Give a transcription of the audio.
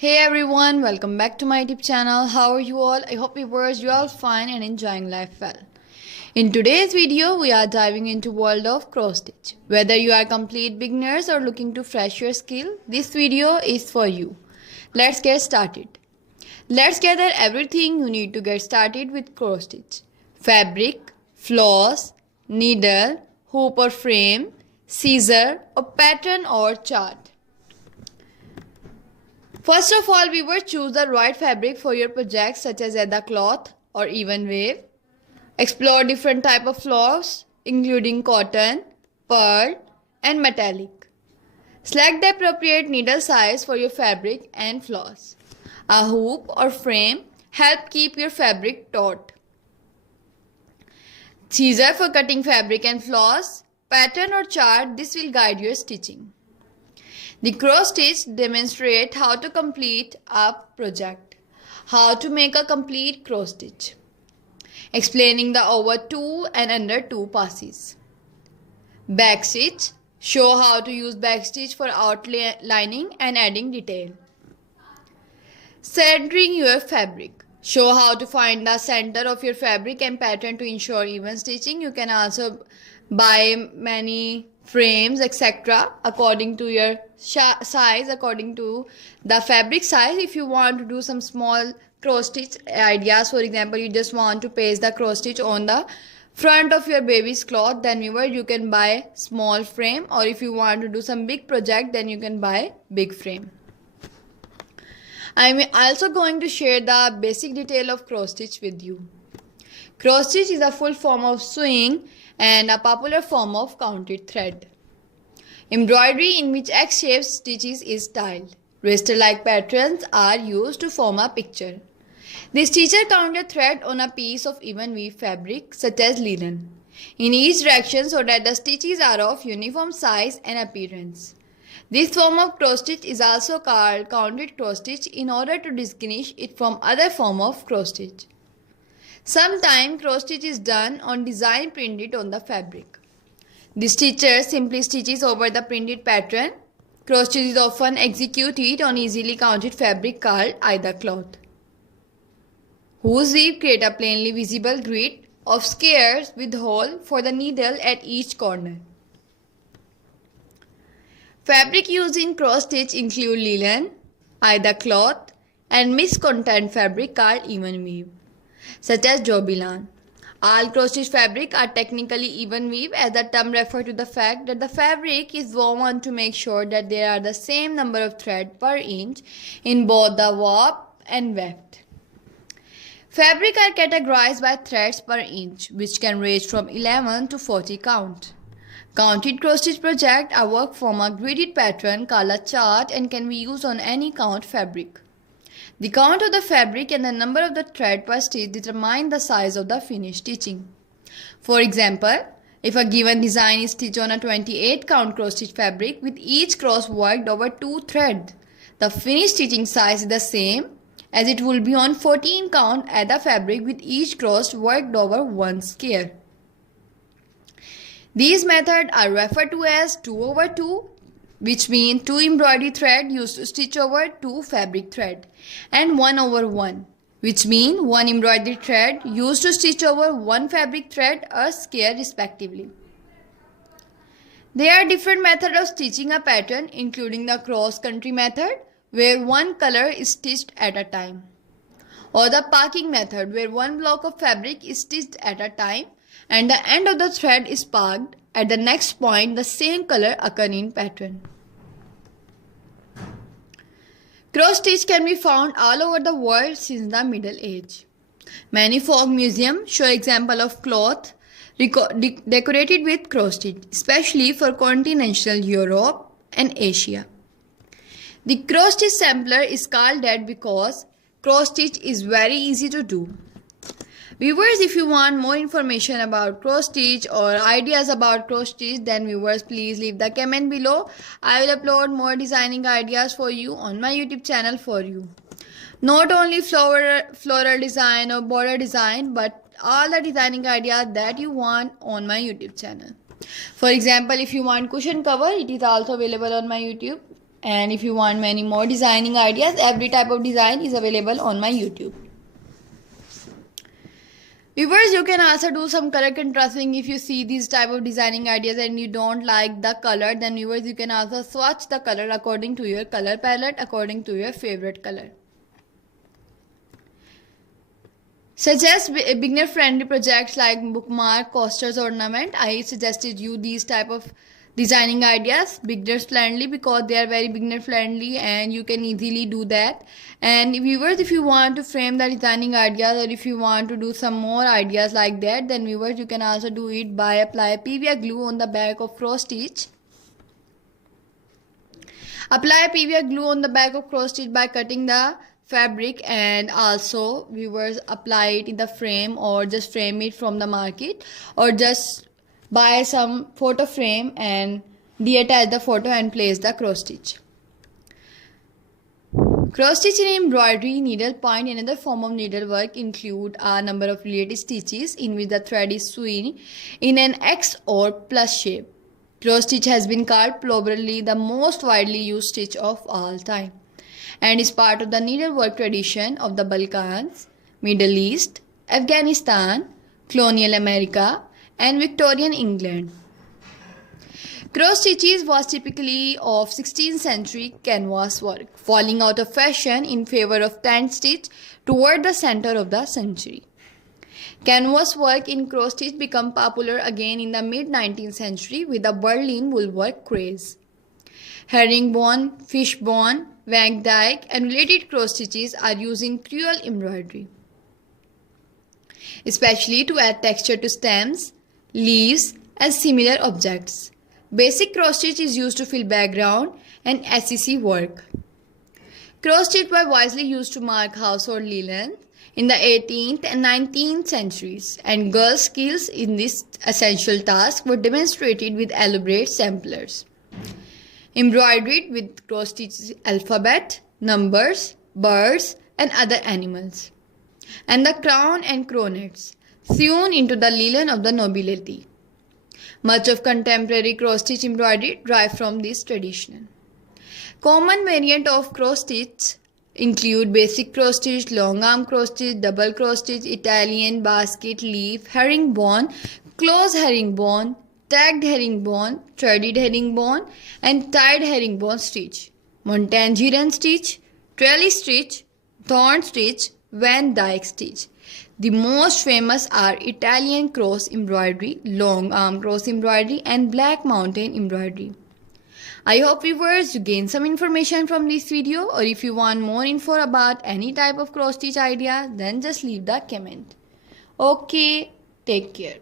Hey everyone, welcome back to my YouTube channel. How are you all? I hope viewers you all fine and enjoying life well. In today's video, we are diving into world of cross stitch. Whether you are complete beginners or looking to fresh your skill, this video is for you. Let's get started. Let's gather everything you need to get started with cross stitch. Fabric, floss, needle, hoop or frame, scissor, a pattern or chart. First of all, we will choose the right fabric for your project such as leather cloth or even wave. Explore different type of floss including cotton, pearl and metallic. Select the appropriate needle size for your fabric and floss. A hoop or frame help keep your fabric taut. Scissor for cutting fabric and floss. Pattern or chart, this will guide your stitching. The cross stitch demonstrates how to complete a project. How to make a complete cross stitch. Explaining the over 2 and under 2 passes. Back stitch. Show how to use back stitch for outlining and adding detail. Centering your fabric. Show how to find the center of your fabric and pattern to ensure even stitching. You can also buy many frames etc. according to your size, according to the fabric size. If you want to do some small cross stitch ideas, for example you just want to paste the cross stitch on the front of your baby's cloth, then you can buy small frame, or if you want to do some big project then you can buy big frame. I'm also going to share the basic detail of cross stitch with you. Cross stitch is a full form of sewing and a popular form of counted thread. Embroidery in which X-shaped stitches is styled. Raster-like patterns are used to form a picture. The stitcher counted thread on a piece of even weave fabric such as linen in each direction so that the stitches are of uniform size and appearance. This form of cross stitch is also called counted cross stitch in order to distinguish it from other form of cross stitch. Sometimes cross stitch is done on design printed on the fabric. The stitcher simply stitches over the printed pattern. Cross stitch is often executed on easily counted fabric called either cloth, whose weave create a plainly visible grid of squares with hole for the needle at each corner. Fabric used in cross stitch include linen, either cloth, and mixed content fabric called even weave, such as jobilan. All cross stitch fabric are technically even weave, as the term refers to the fact that the fabric is woven to make sure that there are the same number of threads per inch in both the warp and weft. Fabric are categorized by threads per inch, which can range from 11 to 40 count. Counted cross stitch projects are worked from a gridded pattern called a chart and can be used on any count fabric. The count of the fabric and the number of the thread per stitch determine the size of the finished stitching. For example, if a given design is stitched on a 28 count cross stitch fabric with each cross worked over 2 threads, the finished stitching size is the same as it will be on 14 count at the fabric with each cross worked over 1 square. These methods are referred to as 2/2, which means 2 embroidery thread used to stitch over 2 fabric thread, and 1/1, which means 1 embroidery thread used to stitch over 1 fabric thread or square respectively. There are different methods of stitching a pattern, including the cross-country method, where one color is stitched at a time, or the parking method, where one block of fabric is stitched at a time and the end of the thread is parked at the next point the same color occur in pattern. Cross stitch can be found all over the world since the Middle Age. Many folk museums show examples of cloth decorated with cross stitch, especially for continental Europe and Asia. The cross stitch sampler is called that because cross stitch is very easy to do. Viewers, if you want more information about cross stitch or ideas about cross stitch, then viewers please leave the comment below. I will upload more designing ideas for you on my YouTube channel for you. Not only floral design or border design, but all the designing ideas that you want on my YouTube channel. For example, if you want cushion cover, it is also available on my YouTube And if you want many more designing ideas, every type of design is available on my YouTube. Viewers, you can also do some color contrasting. If you see these type of designing ideas and you don't like the color, then viewers, you can also swatch the color according to your color palette, according to your favorite color. Suggest beginner friendly projects like bookmark, coasters, ornament. I suggested you these type of designing ideas, beginner friendly, because they are very beginner friendly and you can easily do that. And viewers, if you want to frame the designing ideas, or if you want to do some more ideas like that, then viewers, you can also do it by apply PVA glue on the back of cross stitch. Apply PVA glue on the back of cross stitch by cutting the fabric, and also viewers, apply it in the frame or just frame it from the market, or just buy some photo frame and detach the photo and place the cross stitch. Cross stitch in embroidery, needlepoint and other form of needlework include a number of related stitches in which the thread is sewn in an X or plus shape. Cross stitch has been called probably the most widely used stitch of all time, and is part of the needlework tradition of the Balkans, Middle East, Afghanistan, colonial America, and Victorian England. Cross stitches was typically of 16th century canvas work, falling out of fashion in favor of tent stitch toward the center of the century. Canvas work in cross stitch became popular again in the mid-19th century with the Berlin woolwork craze. Herringbone, fishbone, Van Dyke and related cross stitches are used in crewel embroidery, especially to add texture to stems, leaves and similar objects. Basic cross stitch is used to fill background and SEC work. Cross stitch were wisely used to mark household linen in the 18th and 19th centuries, and girls' skills in this essential task were demonstrated with elaborate samplers embroidered with cross stitches alphabet, numbers, birds and other animals, and the crown and coronets sewn into the linen of the nobility. Much of contemporary cross stitch embroidery derives from this tradition. Common variant of cross stitch include basic cross stitch, long arm cross stitch, double cross stitch, Italian, basket, leaf, herringbone, close herringbone, tagged herringbone, threaded herringbone and tied herringbone stitch, Montangeron stitch, trellis stitch, thorn stitch, Van Dyke stitch. The most famous are Italian cross embroidery, long arm cross embroidery and black mountain embroidery. I hope viewers you gain some information from this video, or if you want more info about any type of cross stitch idea, then just leave the comment. Okay, take care.